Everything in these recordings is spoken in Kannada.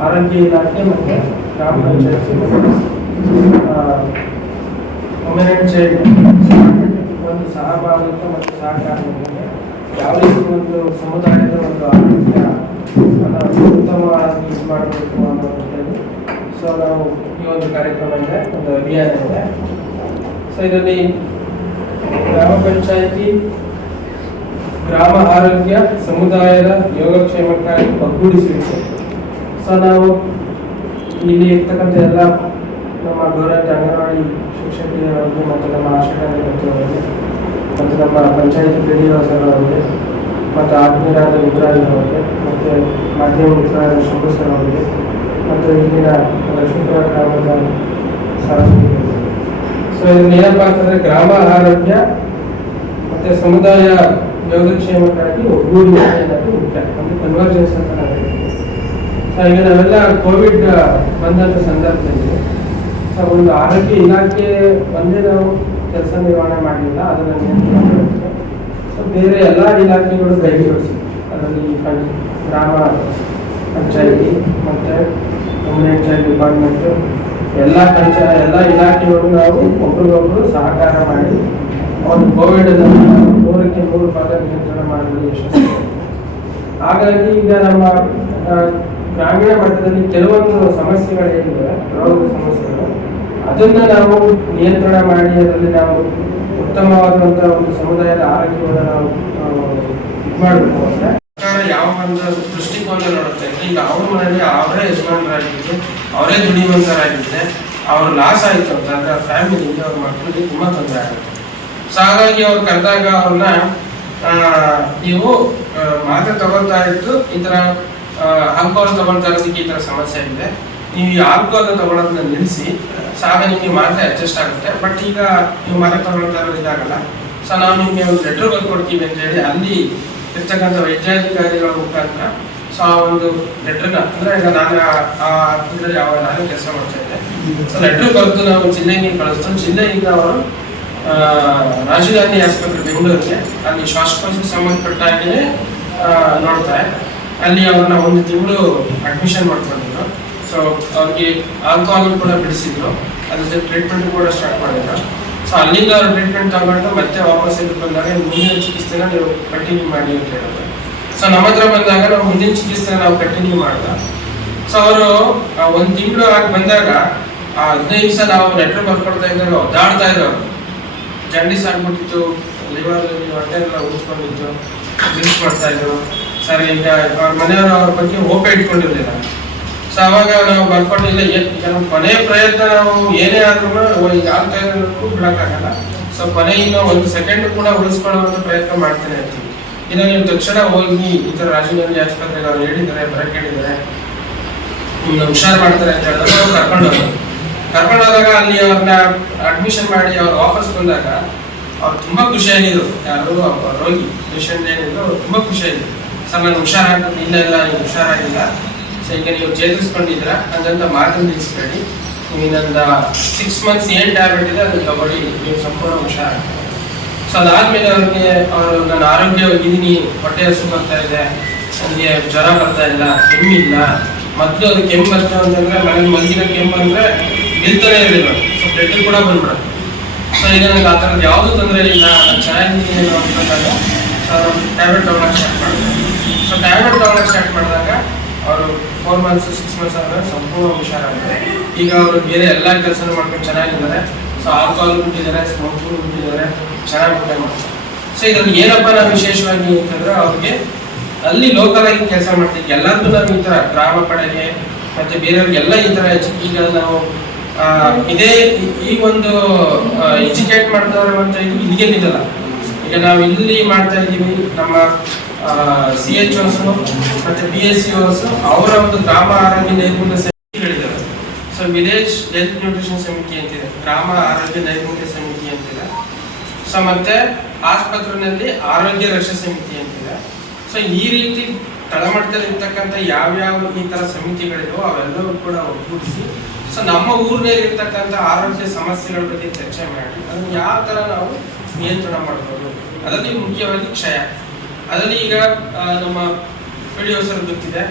ಆರೋಗ್ಯ ಇಲಾಖೆ ಮತ್ತು ಗ್ರಾಮ ಪಂಚಾಯತ್ ವುಮೆನ್ ಚೈಲ್ಡ್ ಒಂದು ಸಹಭಾಗಿತ್ವ ಮತ್ತು ಸಹಕಾರದೊಂದಿಗೆ ಯಾವ ರೀತಿ ಒಂದು ಸಮುದಾಯದ ಒಂದು ಆರೋಗ್ಯ ಉತ್ತಮವಾಗಿ ಮಾಡಬೇಕು ಅನ್ನೋದ್ರಲ್ಲಿ ಸೊ ನಾವು ಈ ಒಂದು ಕಾರ್ಯಕ್ರಮ ಇದೆ ಒಂದು ಅಭಿಯಾನ ಇದೆ ಸೊ ಇದರಲ್ಲಿ ಗ್ರಾಮ ಪಂಚಾಯತಿ ಗ್ರಾಮ ಆರೋಗ್ಯ ಸಮುದಾಯದ ಯೋಗಕ್ಷೇಮಕ್ಕಾಗಿ ಒಗ್ಗೂಡಿಸುವಿಕೆ ಸೊ ನಾವು ಇಲ್ಲಿ ಇರ್ತಕ್ಕಂಥ ಎಲ್ಲ ನಮ್ಮ ಗೌರವ ಅಂಗನವಾಡಿ ಶಿಕ್ಷಕಿಯರವರಿಗೆ ಮತ್ತು ನಮ್ಮ ಆಶಾ ಕಾರ್ಯಕರ್ತರವರಿಗೆ ಮತ್ತು ನಮ್ಮ ಪಂಚಾಯತ್ ಅವರಿಗೆ ಮತ್ತು ಆತ್ಮೀಯರಾದ ಮಿತ್ರಾಜಿನವರಿಗೆ ಮತ್ತು ಮಾಧ್ಯಮ ಮಿತ್ರರಾದ ಅವರಿಗೆ ಮತ್ತು ಇಲ್ಲಿನ ಲಕ್ಷ್ಮೀಪುರ ಗ್ರಾಮದ ಸಾರ್ವಜನಿಕರಿಗೆ ಸೊ ಇದನ್ನ ಏನಪ್ಪ ಅಂತಂದರೆ ಗ್ರಾಮ ಆರೋಗ್ಯ ಮತ್ತು ಸಮುದಾಯ ಯೋಗಕ್ಷೇಮಕ್ಕಾಗಿ ಒಗ್ಗೂಡಿ ಅನ್ನೋದು ಮುಖ್ಯ ಅಂದ್ರೆ ಕನ್ವರ್ಜೆನ್ಸ್ ಅಂತ ಸೊ ಈಗ ನಾವೆಲ್ಲ ಕೋವಿಡ್ ಬಂದಂತ ಸಂದರ್ಭದಲ್ಲಿ ಸೊ ಒಂದು ಆರೋಗ್ಯ ಇಲಾಖೆ ಒಂದೇ ನಾವು ಕೆಲಸ ನಿರ್ವಹಣೆ ಮಾಡಲಿಲ್ಲ ಅದನ್ನ ಸೊ ಬೇರೆ ಎಲ್ಲ ಇಲಾಖೆಗಳು ಕೈಗೊಳಿಸಿ ಅದರಲ್ಲಿ ಗ್ರಾಮ ಪಂಚಾಯಿತಿ ಮತ್ತೆ ವುಮೆನ್ ಚೈಲ್ಡ್ ಡಿಪಾರ್ಟ್ಮೆಂಟ್ ಎಲ್ಲ ಪಂಚಾಯ ಎಲ್ಲ ಇಲಾಖೆಗಳು ನಾವು ಒಬ್ರಿಗೊಬ್ರು ಸಹಕಾರ ಮಾಡಿ ಒಂದು ಕೋವಿಡ್ ನೂರಕ್ಕೆ ನೂರು ಪಾದ ನಿಯಂತ್ರಣ ಮಾಡುವಲ್ಲಿ ಯಶಸ್ವಿ ಹಾಗಾಗಿ ಈಗ ನಮ್ಮ ಗ್ರಾಮೀಣ ಮಟ್ಟದಲ್ಲಿ ಕೆಲವೊಂದು ಸಮಸ್ಯೆಗಳೇನಿವೆ ರೋಗದ ಸಮಸ್ಯೆಗಳು, ಅದನ್ನ ನಾವು ನಿಯಂತ್ರಣ ಮಾಡಿ ಅದರಲ್ಲಿ ನಾವು ಉತ್ತಮವಾದಂತಹ ಒಂದು ಸಮುದಾಯದ ಆರೋಗ್ಯವನ್ನು ನಾವು ಮಾಡಬೇಕು ಅಂದ್ರೆ ಯಾವ ಒಂದು ದೃಷ್ಟಿಕೋನ ನೋಡುತ್ತೆ ಈಗ ಅವ್ರ ಮನೆಯಲ್ಲಿ ಅವರೇ ಯಜಮಾನರಾಗಿದ್ದೆ, ಅವರೇ ದುಡಿಯುವಂತರಾಗಿದ್ದೆ, ಅವ್ರ ಲಾಸ್ ಆಯ್ತು ಅಂತ ಅಂದ್ರೆ ಅವ್ರ ಫ್ಯಾಮಿಲಿಗೆ ಅವ್ರ ಮಕ್ಕಳಿಗೆ ತುಂಬಾ ತೊಂದರೆ ಆಗುತ್ತೆ. ಸೊ ಹಾಗಾಗಿ ಅವ್ರು ಕರೆದಾಗ ಅವ್ರನ್ನ ನೀವು ಮಾತ್ರೆ ತಗೊಳ್ತಾ ಇದ್ದು ಈ ಥರ ಆಲ್ಕೋಹಾಲ್ ತಗೊಳ್ತಾ ಇರೋದಕ್ಕೆ ಈ ಥರ ಸಮಸ್ಯೆ ಇದೆ. ನೀವು ಈ ಆಲ್ಕೋಹಾಲ್ ತಗೊಳೋದನ್ನ ನಿಲ್ಲಿಸಿ ಸೊ ಆಗ ನಿಮಗೆ ಮಾತ್ರೆ ಅಡ್ಜಸ್ಟ್ ಆಗುತ್ತೆ. ಬಟ್ ಈಗ ನೀವು ಮಾತ್ರೆ ತಗೊಳ್ತಾ ಇರೋದು ಇದಾಗಲ್ಲ. ಸೊ ನಾವು ನಿಮಗೆ ಒಂದು ಲೆಟರ್ ಬರ್ಕೊಡ್ತೀವಿ ಅಂತ ಹೇಳಿ ಅಲ್ಲಿ ಇರ್ತಕ್ಕಂಥ ವೈದ್ಯಾಧಿಕಾರಿಗಳ ಮುಖಾಂತರ ಸೊ ಆ ಒಂದು ಲೆಟ್ರನ್ನ ಅಂದ್ರೆ ಈಗ ನಾನು ಆ- ಯಾವ ನಾನು ಕೆಲಸ ಮಾಡ್ತಾ ಇದ್ದೆ. ಸೊ ಲೆಟರ್ ಬರೆದು ನಾವು ಜಿಲ್ಲೆಗೆ ಕಳಿಸ್ತು. ಜಿಲ್ಲೆಯಿಂದ ಅವರು ಗಾಂಧಿ ಆಸ್ಪತ್ರೆ ಬೆಂಗಳೂರಿಗೆ. ಅಲ್ಲಿ ಶ್ವಾಸಕೋಶ ಸಂಬಂಧಪಟ್ಟ ಹಾಗೆ ನೋಡ್ತಾರೆ. ಅಲ್ಲಿ ಅವ್ರನ್ನ ಒಂದು ತಿಂಗಳು ಅಡ್ಮಿಷನ್ ಮಾಡ್ಕೊಂಡಿದ್ರು. ಸೊ ಅವ್ರಿಗೆ ಆಲ್ಕೋಹಾಲ್ ಕೂಡ ಬಿಡಿಸಿದ್ರು. ಅದ್ರ ಜೊತೆ ಟ್ರೀಟ್ಮೆಂಟ್ ಕೂಡ ಸ್ಟಾರ್ಟ್ ಮಾಡಿದ್ರು. ಸೊ ಅಲ್ಲಿಂದ ಅವ್ರು ಟ್ರೀಟ್ಮೆಂಟ್ ತಗೊಂಡು ಮತ್ತೆ ವಾಪಸ್ ಇಲ್ಲಿ ಬಂದಾಗ ಮುಂದಿನ ಚಿಕಿತ್ಸೆನ ನೀವು ಕಂಟಿನ್ಯೂ ಮಾಡಿ ಅಂತ ಹೇಳಿದ್ರು. ಸೊ ನಮ್ಮ ಹತ್ರ ಬಂದಾಗ ನಾವು ಮುಂದಿನ ಚಿಕಿತ್ಸೆ ನಾವು ಕಂಟಿನ್ಯೂ ಮಾಡ್ದ ಸೊ ಅವರು ಒಂದು ತಿಂಗಳು ಆಗಿ ಬಂದಾಗ, ಆ ಹದಿನೈದು ದಿವಸ ನಾವು ಲೆಟ್ರ್ ಬರ್ಕೊಡ್ತಾ ಇದ್ರು ಒದ್ದಾಡ್ತಾ ಇದ್ರು ಜಾಂಡೀಸ್ ಆಗ್ಬಿಟ್ಟಿತ್ತು ಲಿವರ್ ಹೊಟ್ಟೆ ಎಲ್ಲ ಉಳಿಸ್ಕೊಂಡಿತ್ತು ಡ್ರಿಂಕ್ಸ್ ಮಾಡ್ತಾ ಇದ್ರು. ಸರ್, ಈಗ ಮನೆಯವರು ಅವ್ರ ಬಗ್ಗೆ ಓಪೆ ಇಟ್ಕೊಂಡಿರ್ಲಿಲ್ಲ. ಸೊ ಅವಾಗ ನಾವು ಬರ್ಕೊಂಡಿಲ್ಲ ಏನ್- ಈಗ ನಮ್ಮ ಕೊನೆ ಪ್ರಯತ್ನ ನಾವು ಏನೇ ಆದ್ರೂ ಈಗ ಆಗ್ತಾ ಬಿಡಕ್ಕಾಗಲ್ಲ. ಸೊ ಕೊನೆಯಿಂದ ಒಂದು ಸೆಕೆಂಡ್ ಕೂಡ ಉಳಿಸ್ಕೊಳ್ಳೋ ಪ್ರಯತ್ನ ಮಾಡ್ತಾನೆ ಇರ್ತೀವಿ ಇನ್ನು ನೀವು ತಕ್ಷಣ ಹೋಗಿ ಈ ಥರ ರಾಜೀವ್ ಗಾಂಧಿ ಆಸ್ಪತ್ರೆಗೆ ಅವ್ರು ಹೇಳಿದ್ದಾರೆ, ಬರಕ್ ಹೇಳಿದ್ದಾರೆ. ಹುಷಾರು ಮಾಡ್ತಾರೆ ಅಂತ ಹೇಳಿದ್ರೆ ಕರ್ಕೊಂಡು ಹೋದ್ರು ಕರ್ಕೊಂಡು ಹೋದಾಗ ಅಲ್ಲಿ ಅವ್ರನ್ನ ಅಡ್ಮಿಷನ್ ಮಾಡಿ ಅವ್ರು ವಾಪಸ್ ಬಂದಾಗ ಅವ್ರು ತುಂಬಾ ಖುಷಿಯಾಗಿದ್ರು ಯಾರು ರೋಗಿ ಪೇಷಂಟ್ ಏನಿದ್ರು ತುಂಬಾ ಖುಷಿಯಾಗಿದ್ರು ಸರ್, ನಾನು ಹುಷಾರಾಗ ಇಲ್ಲ ಇಲ್ಲ ನೀವು ಹುಷಾರಾಗಿಲ್ಲ. ಸೊ ಈಗ ನೀವು ಚೇತರಿಸ್ಕೊಂಡಿದ್ರ ಹಂಗಂತ ಮಾತು ನಿಲ್ಲಿಸ್ಬೇಡಿ. ನೀವು ಇನ್ನೊಂದು ಸಿಕ್ಸ್ ಮಂತ್ಸ್ ಏನ್ ಟ್ಯಾಬ್ಲೆಟ್ ಇದೆ, ಅದನ್ನ ತಗೊಳ್ಳಿ. ನೀವು ಸಂಪೂರ್ಣ ಹುಷಾರಾಗ್ತದೆ ಸೊ ಅದಾದ್ಮೇಲೆ ಅವ್ರಿಗೆ, ಅವರು ನನ್ನ ಆರೋಗ್ಯವಾಗಿದ್ದೀನಿ, ಹೊಟ್ಟೆ ಹಸು ಬರ್ತಾ ಇದೆ, ನನಗೆ ಜ್ವರ ಬರ್ತಾ ಇಲ್ಲ ಕೆಮ್ಮಿಲ್ಲ ಮೊದಲು ಅದು ಕೆಮ್ಮು ಬರ್ತಾ ಅಂತಂದ್ರೆ, ಮನೇಲಿ ಮಲಗಿರೋ ಕೆಮ್ಮು ಅಂದ್ರೆ ನಿಲ್ತಾನೆ ಇರಲಿಲ್ಲ ಸೊ ಬ್ಲಡ್ ಕೂಡ ಬಂದ್ಬಿಡ ಸೊ ಈಗ ನನಗೆ ಆ ಥರದ್ದು ಯಾವುದೂ ತೊಂದರೆ ಇಲ್ಲ ಅನ್ನೋ ಅಂತಂದಾಗ ಸೊ ಟ್ಯಾಬ್ಲೆಟ್ ತಗೊಳಕ್ಕೆ ಸ್ಟಾರ್ಟ್ ಮಾಡಿದೆ. ಸೊ ಟ್ಯಾಬ್ಲೆಟ್ ತಗೊಳಕ್ಕೆ ಸ್ಟಾರ್ಟ್ ಮಾಡಿದಾಗ ಅವರು ಫೋರ್ ಮಂತ್ಸ್ ಸಿಕ್ಸ್ ಮಂತ್ಸ್ ಆದರೆ ಸಂಪೂರ್ಣ ಹುಷಾರಾಗಿದೆ ಈಗ ಅವರು ಬೇರೆ ಎಲ್ಲ ಕೆಲಸ ಮಾಡ್ಕೊಂಡು ಚೆನ್ನಾಗಿದ್ದಾರೆ. ಸೊ ಆಲ್ಕೋಹಾಲ್ ಬಿಟ್ಟಿದ್ದಾರೆ ಸ್ಮೋಕಿಂಗ್ ಬಿಟ್ಟಿದ್ದಾರೆ ಚೆನ್ನಾಗಿ ಊಟ ಮಾಡ್ತಾರೆ. ಸೊ ಇದ್ರಲ್ಲಿ ಏನಪ್ಪ ನಾವು ವಿಶೇಷವಾಗಿ ಅಂತಂದ್ರೆ ಅವ್ರಿಗೆ ಅಲ್ಲಿ ಲೋಕಲ್ ಆಗಿ ಕೆಲಸ ಮಾಡ್ತೀವಿ ಎಲ್ಲರಿಗೂ ನಾವು ಈ ಥರ ಗ್ರಾಮ ಕಡೆಗೆ ಮತ್ತೆ ಬೇರೆಯವ್ರಿಗೆಲ್ಲ ಈ ಥರ ಈಗ ನಾವು ಇದೇ ಈ- ಒಂದು ಎಜುಕೇಟ್ ಮಾಡ್ತಾ ಇರುವಂತ ಇದು ಇಲ್ಲಿಗೆ ನಿಲ್ಲಲ್ಲ. ಈಗ ನಾವು ಇಲ್ಲಿ ಮಾಡ್ತಾ ಇದ್ದೀವಿ ನಮ್ಮ ಸಿ ಎಚ್ ಓಸ್ ಮತ್ತೆ ಬಿ ಎಸ್ ಸಿ ಓಸ್ ಅವರ ಒಂದು ಗ್ರಾಮ ಆರೋಗ್ಯ ನೈರ್ಮಲ್ಯ ಸಮಿತಿ ಹೇಳಿದ್ದಾರೆ. ಸೊ ವಿಲೇಜ್ ಹೆಲ್ತ್ ನ್ಯೂಟ್ರಿಷನ್ ಸಮಿತಿ ಅಂತಿದೆ ಗ್ರಾಮ ಆರೋಗ್ಯ ನೈರ್ಮಲ್ಯ ಸಮಿತಿ ಅಂತಿದೆ ಸೊ ಮತ್ತೆ ಆಸ್ಪತ್ರೆಯಲ್ಲಿ ಆರೋಗ್ಯ ರಕ್ಷಾ ಸಮಿತಿ ಅಂತಿದೆ ಸೊ ಈ ರೀತಿ ತಳಮಟ್ಟದಲ್ಲಿ ಇರ್ತಕ್ಕಂಥ ಯಾವ್ಯಾವ ಈ ತರ ಸಮಿತಿಗಳಿದೋ ಅವೆಲ್ಲವೂ ಕೂಡ ಒಗ್ಗೂಡಿಸಿ ಸೊ ನಮ್ಮ ಊರಿನಲ್ಲಿ ಇರ್ತಕ್ಕಂಥ ಆರೋಗ್ಯ ಸಮಸ್ಯೆಗಳ ಬಗ್ಗೆ ಚರ್ಚೆ ಮಾಡಿ, ಅದನ್ನ ಯಾವ ತರ ನಾವು ನಿಯಂತ್ರಣ ಮಾಡ್ಬೋದು, ಅದರಲ್ಲಿ ಮುಖ್ಯವಾಗಿ ಕ್ಷಯ. ಅದರಲ್ಲಿ ಈಗ ನಮ್ಮ ಸರ್ ಗೊತ್ತಿದೆ.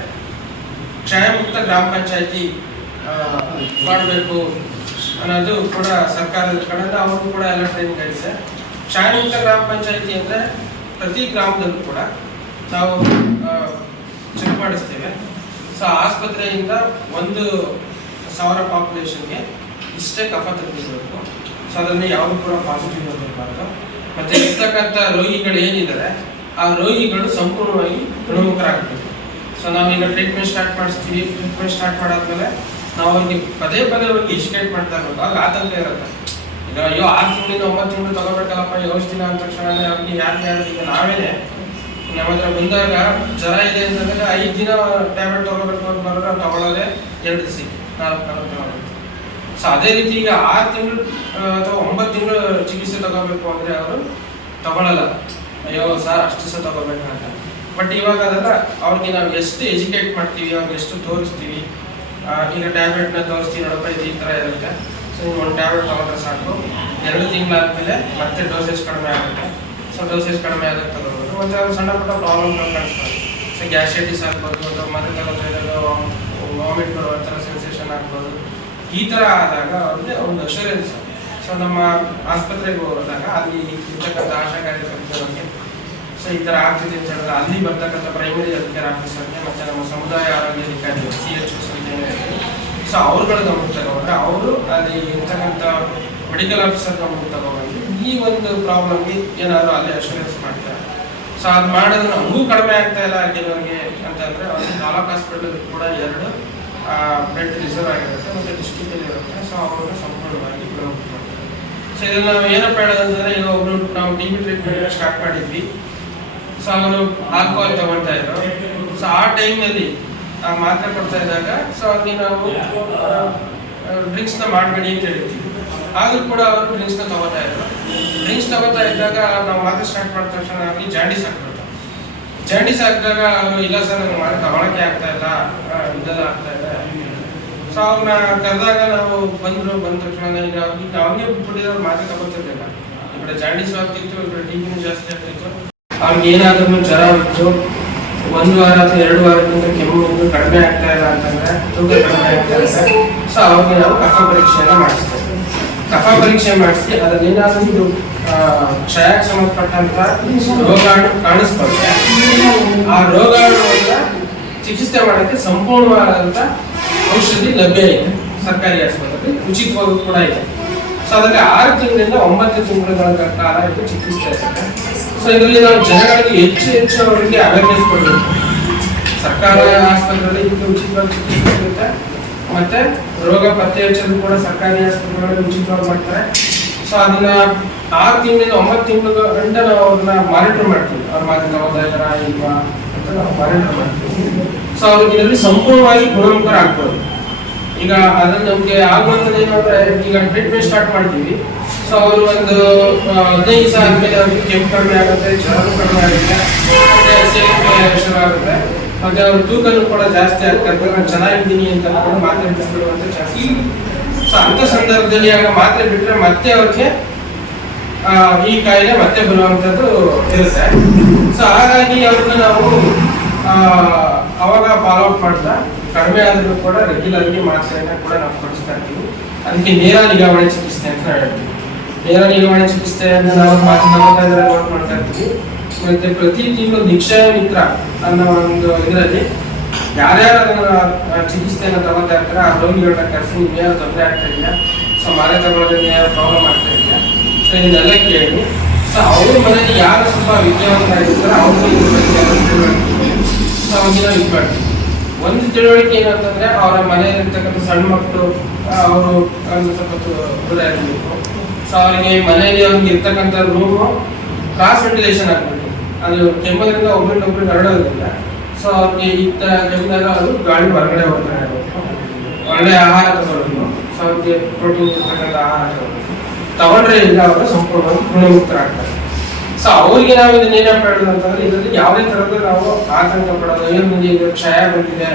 ಕ್ಷಯ ಮುಕ್ತ ಗ್ರಾಮ ಪಂಚಾಯತಿ ಮಾಡಬೇಕು ಅನ್ನೋದು ಕೂಡ ಸರ್ಕಾರದ ಕಡೆಯಿಂದ ಅವರು ಕೂಡ ಎಲ್ಲ ಟ್ರೈನಿಂಗ್ ಆಗಿದೆ. ಕ್ಷಯ ಮುಕ್ತ ಗ್ರಾಮ ಪಂಚಾಯತಿ ಅಂದ್ರೆ ಪ್ರತಿ ಗ್ರಾಮದಲ್ಲೂ ಕೂಡ ನಾವು ಚೆಕ್ ಮಾಡಿಸ್ತೇವೆ ಸೊ ಆಸ್ಪತ್ರೆಯಿಂದ ಒಂದು ಸಾವಿರ ಪಾಪ್ಯುಲೇಷನ್ಗೆ ಇಷ್ಟೇ ಕಫ ತೆಗೆದಿರಬೇಕು ಸೊ ಅದರಲ್ಲಿ ಯಾವುದು ಕೂಡ ಪಾಸಿಟಿವ್ ಇರಬಾರ್ದು. ಮತ್ತು ಇರ್ತಕ್ಕಂಥ ರೋಗಿಗಳು ಏನಿದ್ದಾರೆ, ಆ ರೋಗಿಗಳು ಸಂಪೂರ್ಣವಾಗಿ ಗುಣಮುಖರಾಗಬೇಕು. ಸೊ ನಾವೀಗ ಟ್ರೀಟ್ಮೆಂಟ್ ಸ್ಟಾರ್ಟ್ ಮಾಡಿಸ್ತೀವಿ. ಟ್ರೀಟ್ಮೆಂಟ್ ಸ್ಟಾರ್ಟ್ ಮಾಡಾದ್ಮೇಲೆ ನಾವು ಅವ್ರಿಗೆ ಪದೇ ಪದೇ ಅವ್ರಿಗೆ ಎಜುಕೇಟ್ ಮಾಡ್ತಾ ಇರಬೇಕು. ಆಗ ಆತಂಕ ಇರುತ್ತೆ. ಈಗ ಅಯ್ಯೋ, ಆರು ತಿಂಗಳಿಂದ ಒಂಬತ್ತು ತಿಂಗಳು ತಗೋಬೇಕಲ್ಲಪ್ಪ ಯೋಚಿಸ್ತೀನಿ ಅಂದ ತಕ್ಷಣ ಅವ್ರಿಗೆ ಯಾರು ಯಾರು ಈಗ ನಾವೇನೆ. ನಮ್ಮ ಬಂದಾಗ ಜ್ವರ ಇದೆ ಅಂತಂದ್ರೆ ಐದು ದಿನ ಟ್ಯಾಬ್ಲೆಟ್ ತಗೋಬೇಕು ಅಂತ ನಾವು ತಗೊಳ್ಳೋದೇ ಎರಡು ದಿವಸ ಸೊ ಅದೇ ರೀತಿ ಈಗ ಆರು ತಿಂಗಳು ಅಥವಾ ಒಂಬತ್ತು ತಿಂಗಳು ಚಿಕಿತ್ಸೆ ತಗೋಬೇಕು ಅಂದ್ರೆ ಅವರು ತಗೊಳ್ಳಲ್ಲ ಅಯ್ಯೋ, ಸರ್, ಅಷ್ಟು ಸಹ ತಗೋಬೇಕಂತ ಬಟ್ ಇವಾಗ ಅದೆಲ್ಲ ಅವ್ರಿಗೆ ನಾವು ಎಷ್ಟು ಎಜುಕೇಟ್ ಮಾಡ್ತೀವಿ, ಅವ್ರಿಗೆ ಎಷ್ಟು ತೋರಿಸ್ತೀವಿ ಈಗ ಟ್ಯಾಬ್ಲೆಟ್ನ ತೋರಿಸ್ತೀವಿ ನೋಡಪ್ಪ, ಇದು ಈ ಥರ ಇರುತ್ತೆ. ಸೊ ನೀವು ಒಂದು ಟ್ಯಾಬ್ಲೆಟ್ ತಗೊಂಡ್ರೆ ಸಾಕು. ಎರಡು ತಿಂಗಳಾದಮೇಲೆ ಮತ್ತೆ ಡೋಸೇಜ್ ಕಡಿಮೆ ಆಗುತ್ತೆ. ಸೊ ಡೋಸೇಜ್ ಕಡಿಮೆ ಆಗುತ್ತೆ ತಗೋಬೋದು. ಮತ್ತೆ ಅವ್ರು ಸಣ್ಣ ಪುಟ್ಟ ಪ್ರಾಬ್ಲಮ್ಗಳು ಕಾಣಿಸ್ತಾರೆ ಸೊ ಗ್ಯಾಸ್ಟ್ರೈಟಿಸ್ ಆಗ್ಬೋದು, ಅಥವಾ ಮತ್ತೆ ತಗೋದು ವಾಮಿಟ್ ಬರೋ ಥರ ಸೆನ್ಸೇಷನ್ ಆಗ್ಬೋದು ಈ ಥರ ಆದಾಗ ಅವ್ರಿಗೆ ಒಂದು ಅಶೂರೆನ್ಸ್ ಸೊ ನಮ್ಮ ಆಸ್ಪತ್ರೆಗೆ ಹೋದಾಗ ಅಲ್ಲಿ ಇರ್ತಕ್ಕಂಥ ಆಶಾ ಕಾರ್ಯಕರ್ತರಿಗೆ ಸೊ ಈ ಥರ ಆಗ್ತಿದೆ ಅಂತ ಅಲ್ಲಿ ಬರ್ತಕ್ಕಂಥ ಪ್ರೈಮರಿ ಹೆಲ್ತ್ ಕೇರ್ ಆಫೀಸರ್ಗೆ ಮತ್ತೆ ನಮ್ಮ ಸಮುದಾಯ ಆರೋಗ್ಯ ಅಧಿಕಾರಿ ಸಿ ಎಚ್ ಸೊ ಅವ್ರುಗಳ ಗಮನ ತಗೊಂಡ್ರೆ ಅವರು ಅಲ್ಲಿ ಇರ್ತಕ್ಕಂಥ ಮೆಡಿಕಲ್ ಆಫೀಸರ್ ಗಮನ ತಗೊಂಡ್ಬಂದು ಈ ಒಂದು ಪ್ರಾಬ್ಲಮ್ಗೆ ಏನಾದರೂ ಅಲ್ಲಿ ಅಶೂರೆನ್ಸ್ ಮಾಡ್ತಾರೆ. ಸೊ ಅದು ಮಾಡಿದ್ರೆ ನಮಗೂ ಕಡಿಮೆ ಆಗ್ತಾ ಇಲ್ಲ ಕೆಲವರಿಗೆ ಅಂತಂದ್ರೆ ಅವ್ರಿಗೆ ತಾಲೂಕು ಹಾಸ್ಪಿಟಲ್ ಕೂಡ ಎರಡು ಬೆಡ್ ರಿಸರ್ವ್ ಆಗಿರುತ್ತೆ ಮತ್ತೆ ಡಿಸ್ಟ್ರಿಕ್ಟ್ ಇರುತ್ತೆ. ಸೊ ಅವರು ಸಂಪೂರ್ಣವಾಗಿ ಗುಣಮುಖ ಮಾಡ್ತಾರೆ ಸೊ ಇದನ್ನು ನಾವು ಏನಪ್ಪ ಹೇಳೋದಂದ್ರೆ ಈಗ ಒಬ್ರು ನಾವು ಟಿ ಬಿ ಟ್ರೀಟ್ಮೆಂಟ್ ಸ್ಟಾರ್ಟ್ ಮಾಡಿದ್ವಿ. ಸೊ ಅವರು ಆಲ್ಕೋಹಾಲ್ ತಗೊಳ್ತಾ ಇದ್ರು. ಸೊ ಆ ಟೈಮ್ನಲ್ಲಿ ಆ ಮಾತ್ರೆ ಕೊಡ್ತಾ ಇದ್ದಾಗ ಸೊ ಅಲ್ಲಿ ನಾವು ಡ್ರಿಂಕ್ಸ್ನ ಮಾಡಬೇಡಿ ಅಂತ ಹೇಳ್ತೀವಿ ಆದರೂ ಕೂಡ ಅವರು ಡ್ರಿಂಕ್ಸ್ನ ತಗೋತಾ ಇದ್ರು. ಡ್ರಿಂಕ್ಸ್ ತಗೋತಾ ಇದ್ದಾಗ, ನಾವು ಮಾತ್ರೆ ಸ್ಟಾರ್ಟ್ ಮಾಡಿದ ತಕ್ಷಣ ಅಲ್ಲಿ ಜಾಂಡೀಸ್ ಆಗ್ಬಿಡುತ್ತೆ. ಜಾಂಡೀಸ್ ಸಾಕಿದಾಗ ಅವರು ಇಲ್ಲ ಸರ್ ನನಗೆ ಮಾಡಿ ತಗೊಳಕ್ಕೆ ಆಗ್ತಾ ಇಲ್ಲ. ಇದೆಲ್ಲ ಆಗ್ತಾ ಇದೆ. ಸೊ ಅವ್ರನ್ನ ಕರೆದಾಗ ನಾವು ಬಂದರು, ಬಂದ ತಕ್ಷಣ ಈಗ ಈಗ ಅವನಿಗೆ ಬಿಟ್ಬಿಟ್ಟಿದ್ರೆ ಮಾತ್ರ ತಗೋತಿರ್ಲಿಲ್ಲ ಈ ಕಡೆ ಜಾಂಡೀಸ್ ಆಗ್ತಿತ್ತು ಈ ಕಡೆ ಟಿಬಿನೂ ಜಾಸ್ತಿ ಆಗ್ತಿತ್ತು. ಅವ್ರಿಗೆ ಏನಾದ್ರೂ ಜ್ವರ ಇತ್ತು ಒಂದು ವಾರ ಅಥವಾ ಎರಡು ವಾರದಿಂದ ಕೆಮ್ಮು ಇದ್ದು ಕಡಿಮೆ ಆಗ್ತಾ ಇಲ್ಲ ಅಂತಂದ್ರೆ ತೂಕ ಕಡಿಮೆ ಆಗ್ತಾ ಇಲ್ಲ ಸೊ ಅವ್ರಿಗೆ ನಾವು ಕಫ ಪರೀಕ್ಷೆಯನ್ನು ಮಾಡಿಸ್ತೇವೆ. ಕಫ ಪರೀಕ್ಷೆ ಮಾಡಿಸಿ ಅದರಲ್ಲಿ ಏನಾದ್ರೂ ಕ್ಷಯಕ್ಕೆ ಸಂಬಂಧಪಟ್ಟಂತ ರೋಗಾಣು ಕಾಣಿಸ್ಕೊಂಡ್ರೆ ಆ ರೋಗಾಣುವನ್ನ ಚಿಕಿತ್ಸೆ ಮಾಡೋಕ್ಕೆ ಸಂಪೂರ್ಣವಾದಂತ ಔಷಧಿ ಲಭ್ಯ ಇದೆ. ಸರ್ಕಾರಿ ಆಸ್ಪತ್ರೆಯಲ್ಲಿ ಉಚಿತವಾಗಿ ಕೂಡ ಇದೆ. ಸೊ ಅದಕ್ಕೆ ಆರು ತಿಂಗಳಿಂದ ಒಂಬತ್ತು ತಿಂಗಳ ಕಾಲ ಇದು ಚಿಕಿತ್ಸೆ ಇರುತ್ತೆ ಸೊ ಇದರಲ್ಲಿ ನಾವು ಜನಗಳಿಗೆ ಹೆಚ್ಚು ಹೆಚ್ಚು ಅವರಿಗೆ ಅವೇರ್ನೆಸ್ ಕೊಡಬೇಕು. ಸರ್ಕಾರ ಆಸ್ಪತ್ರೆಯಲ್ಲಿ ಇದಕ್ಕೆ ಉಚಿತವಾಗಿ ಚಿಕಿತ್ಸೆ ಸಿಗುತ್ತೆ ಮತ್ತೆ ರೋಗ ಪತ್ತೆ ಹಚ್ಚೋದು ಕೂಡ ಸರ್ಕಾರಿ ಆಸ್ಪತ್ರೆಗಳಲ್ಲಿ ಉಚಿತವಾಗಿ ಮಾಡ್ತಾರೆ. ಸೊ ಅದನ್ನ ಆರು ತಿಂಗಳಿಂದ ಒಂಬತ್ತು ತಿಂಗಳ ಗಂಟೆ ನಾವು ಅವ್ರನ್ನ ಮಾನಿಟರ್ ಮಾಡ್ತೀವಿ. ಅವ್ರ ಮಾತಿನ ಇದಾರ ಇಲ್ವಾ ಅಂತ ನಾವು ಮಾನಿಟರ್ ಮಾಡ್ತೀವಿ. ಸೊ ಅವ್ರಿಗೆ ಇದರಲ್ಲಿ ಸಂಪೂರ್ಣವಾಗಿ ಗುಣಮುಖರಾಗ್ಬೋದು ಈಗ ಅದ್ರಲ್ಲಿ ನಮಗೆ ಆಗುವಂಥದ್ದು ಏನಂದ್ರೆ ಈಗ ಟ್ರೀಟ್ಮೆಂಟ್ ಸ್ಟಾರ್ಟ್ ಮಾಡ್ತೀವಿ. ಸೊ ಅವರು ಒಂದು ಹದಿನೈದು ದಿವಸ ಆದ್ಮೇಲೆ ಅವ್ರಿಗೆ ಕೆಂಪು ಕಡಿಮೆ ಆಗುತ್ತೆ ಜ್ವರ ಕಡಿಮೆ ಆಗುತ್ತೆ ಶುರು ಆಗುತ್ತೆ. ಮತ್ತೆ ಅವ್ರ ತೂಕನೂ ಕೂಡ ಜಾಸ್ತಿ ಆಗ್ತದೆ ನಾನು ಚೆನ್ನಾಗಿದ್ದೀನಿ ಅಂತ ಮಾತ್ರ ಬಿಟ್ಬಿಡುವಂತ ಜಾಸ್ತಿ ಸೊ ಅಂತ ಸಂದರ್ಭದಲ್ಲಿ ಆಗ ಮಾತ್ರೆ ಬಿಟ್ಟರೆ ಮತ್ತೆ ಅವ್ರಿಗೆ ಈ ಕಾಯಿಲೆ ಮತ್ತೆ ಬರುವಂತದ್ದು ಇರುತ್ತೆ. ಸೊ ಹಾಗಾಗಿ ಅವ್ರನ್ನ ನಾವು ಅವಾಗ ಫಾಲೋ ಅಪ್ ಮಾಡ್ತಾ, ಕಡಿಮೆ ಆದರೂ ಕೂಡ ರೆಗ್ಯುಲರ್ ಆಗಿ ಕೂಡ ನಾವು ಕೊಡಿಸ್ತಾ ಇರ್ತೀವಿ ಅದಕ್ಕೆ ನೇರ ನಿಗಾವಣೆ ಚಿಕಿತ್ಸೆ ಅಂತ ಹೇಳ್ತೀವಿ. ನೇರ ನಿಗಾವಣೆ ಚಿಕಿತ್ಸೆ ಅಂತ ನಾವು ಮಾತು ವರ್ಕ್ ಮಾಡ್ತಾ ಇರ್ತೀವಿ ಮತ್ತೆ ಪ್ರತಿ ತಿಂಗಳು ನಿಕ್ಷಯ ಮಿತ್ರ ಅನ್ನೋ ಒಂದು ಇದರಲ್ಲಿ ಯಾರ್ಯಾರು ಅದನ್ನ ಚಿಕಿತ್ಸೆಯನ್ನು ಚಿಕಿತ್ಸೆಯನ್ನ ತಗೋತಾ ಇರ್ತಾರೆ ಆ ರೋಗಿಗಳನ್ನ ಕರೆಸಿ ಯಾರು ತೊಂದರೆ ಆಗ್ತಾ ಇದೆಯಾ? ಸೊ ಮನೆ ತಗೊಳ್ಳೋದ್ರಿಂದ ಯಾರು ಪ್ರಾಬ್ಲಮ್ ಆಗ್ತಾ ಇದೆಯಾ? ಸೊ ಕೇಳಿ ಸೊ ಅವ್ರ ಮನೇಲಿ ಯಾರು ಸ್ವಲ್ಪ ವಿದ್ಯಾವಂತರಾಗಿರ್ತಾರೆ ಅವ್ರಿಗೆ ಇದ್ರ ಬಗ್ಗೆ. ಸೊ ನಾವು ಒಂದು ತಿಳುವಳಿಕೆ ಏನಂತಂದ್ರೆ, ಅವರ ಮನೆಯಲ್ಲಿರ್ತಕ್ಕಂಥ ಸಣ್ಣ ಮಕ್ಕಳು ಅವರು ಸ್ವಲ್ಪ ದೂರ ಇರಬೇಕು. ಸೊ ಅವರಿಗೆ ಮನೆಯಲ್ಲಿ ಅವ್ರಿಗೆ ಇರ್ತಕ್ಕಂಥ ರೂಮು ಕ್ರಾಸ್ ವೆಂಟಿಲೇಷನ್ ಆಗಬೇಕು. ಅದು ಕೆಮ್ಮದ್ರಿಂದ ಒಬ್ಬರಿಂದ ಒಬ್ರು ಹರಡೋದ್ರಿಂದ ಸೊ ಅವ್ರಿಗೆ ಇತ್ತ ಕೆಮ್ಮದಾಗ ಅದು ಗಾಳಿ ಹೊರಗಡೆ ಹೋಗ್ತಾ ಇರಬೇಕು. ಒಳ್ಳೆ ಆಹಾರ ತಗೊಳ್ಬೇಕು. ಸೊ ಅವ್ರಿಗೆ ಪ್ರೋಟೀನ್ ಇರ್ತಕ್ಕಂಥ ಆಹಾರ ತಗೊಳ್ಬೇಕು. ತಗೊಂಡ್ರೆ ಇಲ್ಲ ಅವರು ಸಂಪೂರ್ಣ ಗುಣಮುಕ್ತರಾಗ್ತಾರೆ ಆಗ್ತಾರೆ ಸೊ ಅವ್ರಿಗೆ ನಾವು ಇದನ್ನ ಏನಪ್ಪ ಹೇಳೋದು ಅಂತಂದ್ರೆ, ಇದರಲ್ಲಿ ಯಾವುದೇ ತರದ್ದು ನಾವು ಆತಂಕ ಪಡೋದು, ಏನು ಮುಂದೆ ಈಗ ಕ್ಷಯ ಬಂದಿದೆ,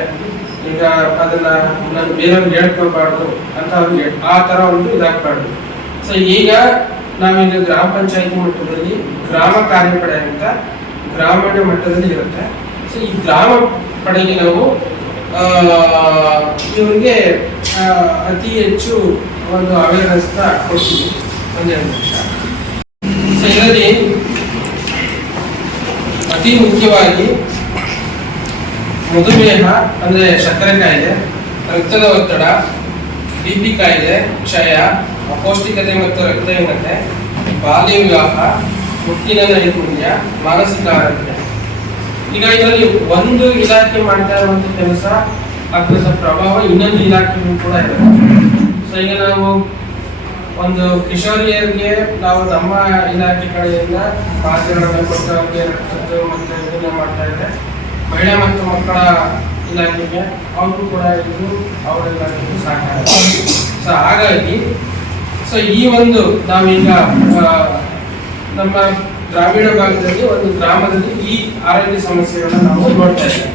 ಈಗ ಅದನ್ನ ನಾನು ಬೇರೆಯವ್ರಿಗೆ ಹೇಳ್ಕೊಳ್ಬಾರ್ದು ಅಂತ ಅವ್ರಿಗೆ ಆ ತರ ಒಂದು ಇದಾಗಬಾರ್ದು. ಸೊ ಈಗ ನಾವೀಗ ಗ್ರಾಮ ಪಂಚಾಯತಿ ಮಟ್ಟದಲ್ಲಿ ಗ್ರಾಮ ಕಾರ್ಯಪಡೆ ಅಂತ ಗ್ರಾಮೀಣ ಮಟ್ಟದಲ್ಲಿ ಇರುತ್ತೆ. ಸೊ ಈ ಗ್ರಾಮ ಪಡೆಗೆ ನಾವು ಇವರಿಗೆ ಅತಿ ಹೆಚ್ಚು ಒಂದು ಅವೇರ್ನೆಸ್ ಕೊಡ್ತೀವಿ. ಸೊ ಇದರಲ್ಲಿ ಅತಿ ಮುಖ್ಯವಾಗಿ ಮಧುಮೇಹ ಅಂದ್ರೆ ಸಕ್ಕರೆ ಕಾಯಿಲೆ, ರಕ್ತದ ಒತ್ತಡ, ಬಿ ಪಿ ಕಾಯಿಲೆ, ಕ್ಷಯ, ಅಪೌಷ್ಟಿಕತೆ ಮತ್ತು ರಕ್ತಹೀನತೆ, ಬಾಲ್ಯ ವಿವಾಹ ಮುಟ್ಟಿನ ನೈಪುಣ್ಯ ಮಾನಸಿಕ ಆರೋಗ್ಯ. ಈಗ ಇದರಲ್ಲಿ ಒಂದು ಇಲಾಖೆ ಮಾಡ್ತಾ ಇರುವಂತ ಕೆಲಸ ಅದರ ಪ್ರಭಾವ ಇನ್ನೊಂದು ಇಲಾಖೆಗೂ ಕೂಡ ಇದೆ. ಸೊ ಈಗ ನಾವು ಒಂದು ಕಿಶೋರಿಯರಿಗೆ ನಾವು ನಮ್ಮ ಇಲಾಖೆ ಕಡೆಯಿಂದ ಮಾತುಗಳನ್ನು ಕೊಟ್ಟು ಅವ್ರಿಗೆ ಮತ್ತೆ ಇದನ್ನ ಮಾಡ್ತಾ ಇದೆ ಮಹಿಳಾ ಮತ್ತು ಮಕ್ಕಳ ಇಲಾಖೆಗೆ ಅವ್ರಿಗೂ ಕೂಡ ಇದ್ದು ಅವರ ಇಲಾಖೆಗೂ ಸಹಕಾರ. ಸೊ ಹಾಗಾಗಿ ಸೊ ಈ ಒಂದು ನಾವೀಗ ನಮ್ಮ ಗ್ರಾಮೀಣ ಭಾಗದಲ್ಲಿ ಒಂದು ಗ್ರಾಮದಲ್ಲಿ ಈ ಆರೋಗ್ಯ ಸಮಸ್ಯೆಗಳನ್ನ ನಾವು ನೋಡ್ತಾ ಇದ್ದೇವೆ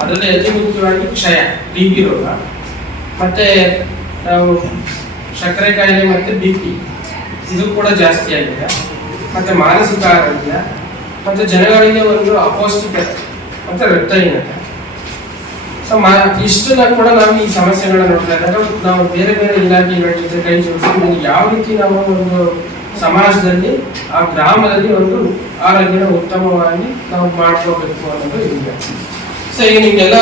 ಅದರಲ್ಲಿ ಅತಿ ಮುಖ್ಯವಾಗಿ ಕ್ಷಯ ಡಿ ಪಿ ರೋಗ. ಮತ್ತೆ ನಾವು ಸಕ್ಕರೆ ಕಾಯಿಲೆ ಮತ್ತೆ ಬಿ ಪಿ ಇದು ಕೂಡ ಜಾಸ್ತಿ ಆಗಿದೆ. ಮತ್ತೆ ಮಾನಸಿಕ ಆರೋಗ್ಯ, ಮತ್ತೆ ಜನಗಳಿಗೆ ಒಂದು ಅಪೌಷ್ಟಿಕತೆ, ಮತ್ತು ರಕ್ತಹೀನತೆ. ಸೊ ಮಾ, ಇಷ್ಟನ್ನ ಕೂಡ ನಾವು ಈ ಸಮಸ್ಯೆಗಳನ್ನ ನೋಡ್ತಾ ಇದ್ದಾಗ ನಾವು ಬೇರೆ ಬೇರೆ ಇಲಾಖೆಗಳ ಜೊತೆ ಕೈ ಜೋಡಿಸಿ ಯಾವ ರೀತಿ ನಾವು ಒಂದು ಸಮಾಜದಲ್ಲಿ, ಆ ಗ್ರಾಮದಲ್ಲಿ ಒಂದು ಆರೋಗ್ಯನ ಉತ್ತಮವಾಗಿ ನಾವು ಮಾಡ್ಕೋಬೇಕು ಅನ್ನೋದು ಇದೆ. ಸೊ ಈಗ ನಿಮ್ಗೆಲ್ಲ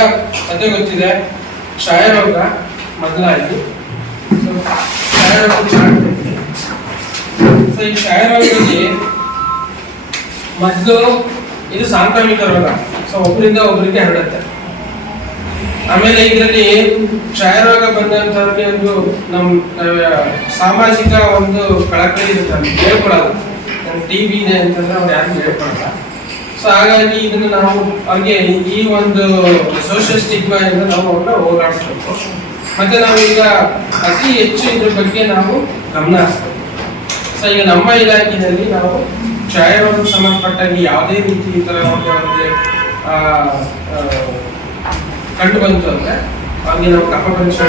ಅದೇ ಗೊತ್ತಿದೆ. ಕ್ಷಯರೋಗ ಮೊದಲಾಗಿ. ಸೊ ಇದು ಸಾಂಕ್ರಾಮಿಕ ರೋಗ ಸೊ ಒಬ್ಬರಿಂದ ಒಬ್ಬರಿಗೆ ಹರಡುತ್ತೆ. ಆಮೇಲೆ ಇದರಲ್ಲಿ ಕ್ಷಯರೋಗ ಬಂದಂತವ್ರಿಗೆ ಒಂದು ನಮ್ ಸಾಮಾಜಿಕ ಒಂದು ಕಳಕಳಿ ಇರುತ್ತೆ ನಮ್ಗೆ ಹೇಳ್ಕೊಡಲ್ಲ ನನ್ ಟಿ ಅಂತಂದ್ರೆ ಅವ್ರು ಯಾರು ಹೇಳ್ಕೊಡಲ್ಲ ಸೊ ಹಾಗಾಗಿ ಇದನ್ನು ನಾವು ಅವ್ರಿಗೆ ಈ ಒಂದು ಸೋಷಿಯಲ್ ಸ್ಟಿಗ್ಮಾ ಇಂದ ನಾವು ಅವ್ರನ್ನ ಹೋರಾಡಿಸ್ಬೇಕು. ಮತ್ತೆ ನಾವು ಅತಿ ಹೆಚ್ಚು ಇದ್ರ ಬಗ್ಗೆ ನಾವು ಗಮನ ಹರಿಸ್ಬೇಕು. ಸೊ ಈಗ ನಮ್ಮ ಇಲಾಖೆಯಲ್ಲಿ ನಾವು ಕ್ಷಯವನ್ನು ಸಂಬಂಧಪಟ್ಟಾಗಿ ಯಾವುದೇ ರೀತಿ ಈ ಥರ ಒಂದು ಆ, ಕಂಡು ಬಂತು ಅಂದ್ರೆ ಅವ್ರಿಗೆ ನಾವು ಕಫ ಪರೀಕ್ಷೆ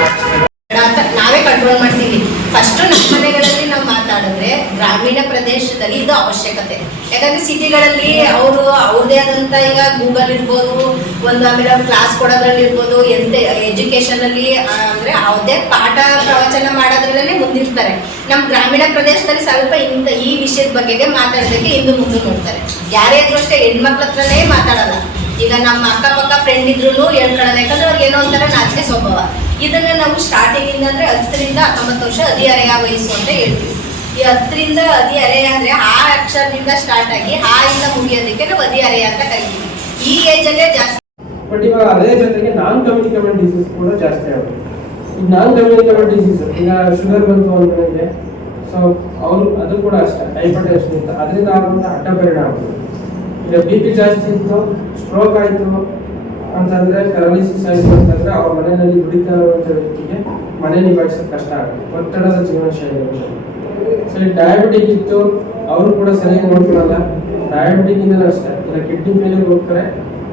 ನಾವೇ ಕಂಟ್ರೋಲ್ ಮಾಡ್ತೀವಿ. ಫಸ್ಟ್ ನಮ್ಮ ಮನೆಗಳಲ್ಲಿ ನಾವು ಮಾತಾಡಿದ್ರೆ ಗ್ರಾಮೀಣ ಪ್ರದೇಶದಲ್ಲಿ ಇದು ಅವಶ್ಯಕತೆ. ಯಾಕಂದ್ರೆ ಸಿಟಿಗಳಲ್ಲಿ ಅವರು ಅವ್ರದೇ ಆದಂತ ಈಗ ಗೂಗಲ್ ಇರ್ಬೋದು, ಒಂದು ಆಮೇಲೆ ಕ್ಲಾಸ್ ಕೊಡೋದ್ರಲ್ಲಿ ಇರ್ಬೋದು, ಎಂತ ಅಲ್ಲಿ ಅಂದ್ರೆ ಯಾವುದೇ ಪಾಠ ಪ್ರವಚನ ಮಾಡೋದ್ರಲ್ಲೇ ಮುಂದಿರ್ತಾರೆ. ನಮ್ಮ ಗ್ರಾಮೀಣ ಪ್ರದೇಶದಲ್ಲಿ ಸ್ವಲ್ಪ ಇಂಥ ಈ ವಿಷಯದ ಬಗ್ಗೆಗೆ ಮಾತಾಡೋದಕ್ಕೆ ಹಿಂದೆ ಮುಂದೆ ನೋಡ್ತಾರೆ. ಯಾರೇ ಇದ್ರು ಅಷ್ಟೇ ಹೆಣ್ಮಕ್ಳ ಹತ್ರನೇ ಮಾತಾಡಲ್ಲ. ಈಗ ನಮ್ಮ ಅಕ್ಕಪಕ್ಕ ಫ್ರೆಂಡ್ ಇದ್ರು ಹೇಳ್ಕೊಳ್ಳೋದು ಯಾಕಂದ್ರೆ ಅವ್ರಿಗೆ ಏನೋ ಒಂಥರ ನಾಚಿಕೆ ಸ್ವಭಾವ. ಇದನ್ನ ನಾವು ಸ್ಟಾರ್ಟಿಂಗ್ ಇಂದ ಅಂದ್ರೆ ಹತ್ತರಿಂದ ಹತ್ತೊಂಬತ್ತು ವರ್ಷ ಹದಿಹರೆಯ ವಯಸ್ಸು ಅಂತ ಹೇಳ್ತೀವಿ. ಈ ಹತ್ತರಿಂದ ಹದಿಹರೆಯ ಅಂದ್ರೆ ಆ ಅಕ್ಷರದಿಂದ ಸ್ಟಾರ್ಟ್ ಆಗಿ ಆ ಇಂದ ಮುಗಿಯೋದಕ್ಕೆ ನಾವು ಹದಿಹರೆಯ ಅಂತ ಕರಿತೀವಿ. ಈ ಏಜ್ ಅಲ್ಲೇ ಜಾಸ್ತಿ ಬಟ್ ಇವಾಗ ಅದೇ ಜೊತೆಗೆ ನಾನ್ ಕಮ್ಯುನಿಕೇಬಲ್ ಡಿಸೀಸ್ ಕೂಡ ಜಾಸ್ತಿ ಆಗುತ್ತೆ. ಈಗ ನಾನ್ ಕಮ್ಯುನಿಕೇಬಲ್ ಡಿಸೀಸ್ ಈಗ ಶುಗರ್ ಬಂತು ಅಂದ್ರೆ ಸೊ ಅವರು ಅದು ಕೂಡ ಅಷ್ಟೇ ಹೈಪರ್ಟೆನ್ಷನ್ ಇತ್ತು. ಅದರಿಂದ ಆಗುವಂತ ಅಡ್ಡ ಪರಿಣಾಮ ಈಗ ಬಿ ಪಿ ಜಾಸ್ತಿ ಇತ್ತು ಸ್ಟ್ರೋಕ್ ಆಯ್ತು ಅಂತಂದ್ರೆ ಪ್ಯಾರಾಲಿಸಿಸ್ ಆಯಿತು ಅಂತಂದ್ರೆ ಅವ್ರ ಮನೆಯಲ್ಲಿ ದುಡಿತಾ ಇರುವಂತ ವ್ಯಕ್ತಿಗೆ ಮನೆ ನಿಭಾಯಿಸೋದು ಕಷ್ಟ ಆಗುತ್ತೆ. ಒತ್ತಡದ ಜೀವನ ಶೈಲಿ ಸರಿ ಡಯಾಬಿಟಿಕ್ ಇತ್ತು, ಅವರು ಕೂಡ ಸರಿಯಾಗಿ ನೋಡ್ಕೊಳ್ಳಲ್ಲ. ಡಯಾಬಿಟಿಕ್ ಇಂದ ಅಷ್ಟೇ. ಇಲ್ಲ ಕಿಡ್ನಿ ಫೇಲ್ಯೂರ್ ಹೋಗ್ತಾರೆ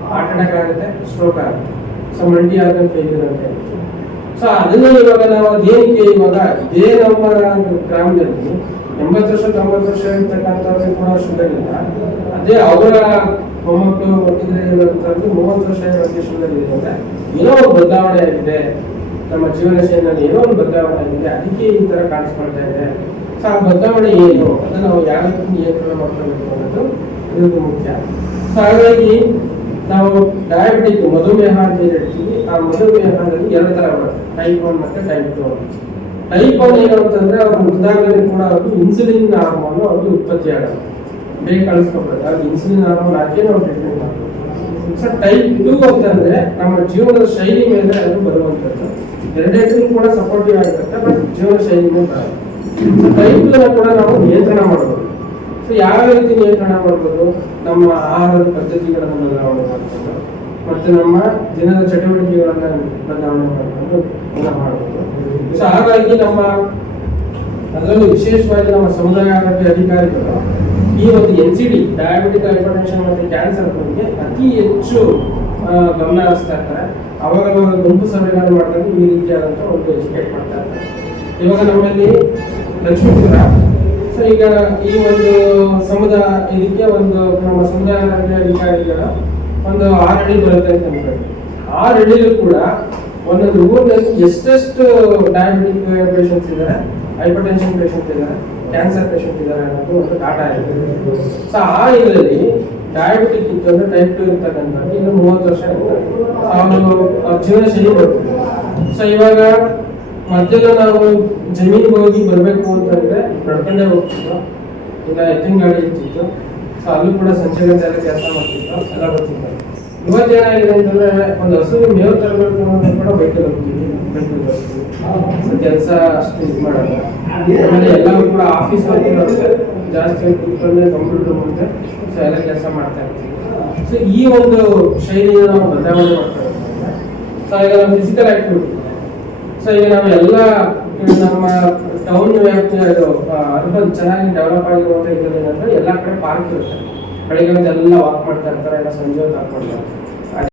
ಹಾರ್ಟ್ ಅಟ್ಯಾಕ್ ಆಗುತ್ತೆ ಸ್ಟ್ರೋಕ್ ಆಗುತ್ತೆ. ಸೊ ಮಲ್ಟಿ ಆರ್ಗನ್ ಫೇಲ್ಯೂರ್ ಅಂತ ಸೊ ಅದನ್ನ ಇವಾಗ ನಾವು ದೇಹಕ್ಕೆ ಇವಾಗ ಇದೇ ನಮ್ಮ ಗ್ರಾಮದಲ್ಲಿ ಎಂಬತ್ತು ವರ್ಷ ತೊಂಬತ್ತು ವರ್ಷ ಇರ್ತಕ್ಕಂಥವ್ರಿಗೆ ಕೂಡ ಇಲ್ಲ ಅದೇ ಅವರ ಮೊಮ್ಮಕ್ಕಳು ಇರುವಂತದ್ದು ಮೂವತ್ತು ವರ್ಷ ಶುಗರ್ ಏನೋ ಒಂದು ಬದಲಾವಣೆ ಆಗಿದೆ. ನಮ್ಮ ಜೀವನ ಶೈಲಿನಲ್ಲಿ ಏನೋ ಒಂದು ಬದಲಾವಣೆ ಆಗಿದೆ. ಅದಕ್ಕೆ ಈ ತರ ಕಾಣಿಸ್ಕೊಳ್ತಾ ಇದೆ. ಸೊ ಆ ಬದಲಾವಣೆ ಏನು? ಅದನ್ನ ನಾವು ಯಾವ ನಿಯಂತ್ರಣ ಮಾಡ್ಕೊಳ್ಬೇಕು ಅನ್ನೋದು ಮುಖ್ಯ. ಸೊ ಹಾಗಾಗಿ ನಾವು ಡಯಾಬಿಟಿಕ್ ಮಧುಮೇಹ ಅಂತ ಏನ್ ಹೇಳ್ತೀವಿ ಆ ಮಧುಮೇಹದಲ್ಲಿ ಎರಡು ತರ ಟೈಪ್ ಒನ್ ಮತ್ತೆ ಟೈಪ್ ಟು ಟೈಪ್ ಒನ್ ಏನು ಅಂತಂದ್ರೆ ಅವ್ರು ಮುಗ್ದಾಗಲೇ ಕೂಡ ಅವ್ರಿಗೆ ಇನ್ಸುಲಿನ್ ಹಾರ್ಮೋನ್ ಅವ್ರಿಗೆ ಉತ್ಪತ್ತಿ ಆಗಲ್ಲ ಬೇಗ ಕಳಿಸ್ಕೊಬೋದು ಅದು ಇನ್ಸುಲಿನ್ ಹಾರ್ಮೋನ್ ಹಾಕಿ ನಾವು ಟ್ರೀಟ್ಮೆಂಟ್ ಮಾಡ್ಬೋದು. ಸರ್ ಟೈಪ್ ಟೂ ಅಂತಂದ್ರೆ ನಮ್ಮ ಜೀವನದ ಶೈಲಿ ಮೇಲೆ ಅದು ಬರುವಂಥದ್ದು. ಎರಡೆರಡೂ ಕೂಡ ಸಪೋರ್ಟಿವ್ ಆಗಿರುತ್ತೆ ಬಟ್ ಜೀವನ ಶೈಲಿ ಮೇಲೆ ಟೈಪ್ ಟೂ ಕೂಡ ನಾವು ನಿಯಂತ್ರಣ ಮಾಡ್ಬೋದು. ಸೊ ಯಾವ ರೀತಿ ನಿಯಂತ್ರಣ ಮಾಡ್ಬೋದು? ನಮ್ಮ ಆಹಾರದ ಪದ್ಧತಿಗಳನ್ನು ಬದಲಾವಣೆ ಮಾಡ್ಬೋದು. ಮತ್ತೆ ನಮ್ಮ ದಿನದ ಚಟುವಟಿಕೆಗಳನ್ನ ಬದಲಾವಣೆ ಮಾಡ್ಕೊಂಡು ಮಾಡ್ಬೋದು. ಸೊ ಹಾಗಾಗಿ ನಮ್ಮ ಅದರಲ್ಲೂ ವಿಶೇಷವಾಗಿ ನಮ್ಮ ಸಮುದಾಯ ಆರೋಗ್ಯ ಅಧಿಕಾರಿಗಳು ಈ ಒಂದು N C D diabetic hypertension ಮತ್ತು ಕ್ಯಾನ್ಸರ್ ಬಗ್ಗೆ ಅತಿ ಹೆಚ್ಚು ಗಮನ ಹರಿಸ್ತಾ ಇರ್ತಾರೆ. ಅವಾಗ ಅವಾಗ ಗುಂಪು ಸಭೆಗಳನ್ನು ಮಾಡ್ತಾರೆ ಈ ರೀತಿಯಾದಂಥ ಒಂದು ಎಜುಕೇಟ್ ಮಾಡ್ತಾ ಇರ್ತಾರೆ. ಇವಾಗ ನಮ್ಮಲ್ಲಿ ಲಕ್ಷ್ಮೀಪುರ ಸೊ ಈಗ ಈ ಒಂದು ಸಮುದಾಯ, ಇದಕ್ಕೆ ಒಂದು ನಮ್ಮ ಸಮುದಾಯ ಅಧಿಕಾರಿಗಳ ಒಂದು ಆರು ಅಡಿ ಬರುತ್ತೆ ಅಂತ ಅನ್ಕೊಳ್ಳಿ ಆರು ಅಡಿಲೂ ಕೂಡ ಒಂದೊಂದು ಊರಿನಲ್ಲಿ ಎಷ್ಟೆಷ್ಟು ಡಯಾಬಿಟಿಕ್ ಪೇಷಂಟ್ಸ್ ಇದ್ದಾರೆ ಹೈಪರ್ ಟೆನ್ಷನ್ ಪೇಷಂಟ್ಸ್ ಇದ್ದಾರೆ ಕ್ಯಾನ್ಸರ್ ಪೇಷಂಟ್ ಇದ್ದಾರೆ ಅನ್ನೋದು ಒಂದು ಡಾಟಾ ಇದೆ. ಸೊ ಆ ಇದರಲ್ಲಿ ಡಯಾಬಿಟಿಕ್ ಇತ್ತು ಅಂದ್ರೆ ಟೈಪ್ ಟು ಇರ್ತಕ್ಕಂಥದ್ದು ಇನ್ನು ಮೂವತ್ತು ವರ್ಷ ಜೀವನ ಶೈಲಿ ಬರ್ತದೆ. ಸೊ ಇವಾಗ ಮಧ್ಯದ ನಾವು ಜಮೀನಿಗೆ ಹೋಗಿ ಬರಬೇಕು ಅಂತಂದ್ರೆ ನಡ್ಕೊಂಡೇ ಹೋಗ್ತಿತ್ತು ಈಗ ಎತ್ತಿನ ಗಾಡಿ ಇರ್ತಿತ್ತು. ಸೊ ಅಲ್ಲೂ ಕೂಡ ಸಂಜೆ ಗಂಟೆ ಕೆಲಸ ಮಾಡ್ತಿತ್ತು ಎಲ್ಲ ಬರ್ತಿತ್ತು ಇವತ್ತು ಏನಾಗಿದೆ ಅಂತಂದ್ರೆ ಒಂದು ಹಸುವಿನ ಮೇವು ತರಬೇಕು ಅನ್ನೋದು ಕೂಡ ಬೈಕಲ್ಲಿ ಹೋಗ್ತೀವಿ ಕೆಲಸ ಅಷ್ಟು ಇದು ಮಾಡಲ್ಲ. ಆಮೇಲೆ ಎಲ್ಲರೂ ಕೂಡ ಆಫೀಸ್ ಅಷ್ಟೇ ಜಾಸ್ತಿ ಕೂತ್ಕೊಂಡೆ ಕಂಪ್ಯೂಟರ್ ಮುಂದೆ ಸೊ ಎಲ್ಲ ಕೆಲಸ ಮಾಡ್ತಾ ಇರ್ತೀವಿ. ಸೊ ಈ ಒಂದು ಶೈಲಿಯನ್ನು ನಾವು ಬದಲಾವಣೆ ಮಾಡ್ತಾ ಇರ್ತೀವಿ ಸೊ ಈಗ ನಾವು ಫಿಸಿಕಲ್ ಆಕ್ಟಿವಿಟಿ ಸೊ ಈಗ ನಾವು ಎಲ್ಲ ನಮ್ಮ ಟೌನ್ ವ್ಯಾಪ್ತಿ ಅದು ಅರ್ಬನ್ ಚೆನ್ನಾಗಿ ಡೆವಲಪ್ ಆಗಿರುವಂತ ಇದ್ರಲ್ಲಿ ಎಲ್ಲ ಕಡೆ ಪಾರ್ಕ್ ಇರುತ್ತೆ. ಬೆಳಿಗ್ಗೆ ಎಲ್ಲ ವಾಕ್ ಮಾಡ್ತಾ ಇರ್ತಾರೆ ಎಲ್ಲ ಸಂಜೆ ಹೊತ್ತು ವಾಕ್ ಮಾಡ್ತಾರೆ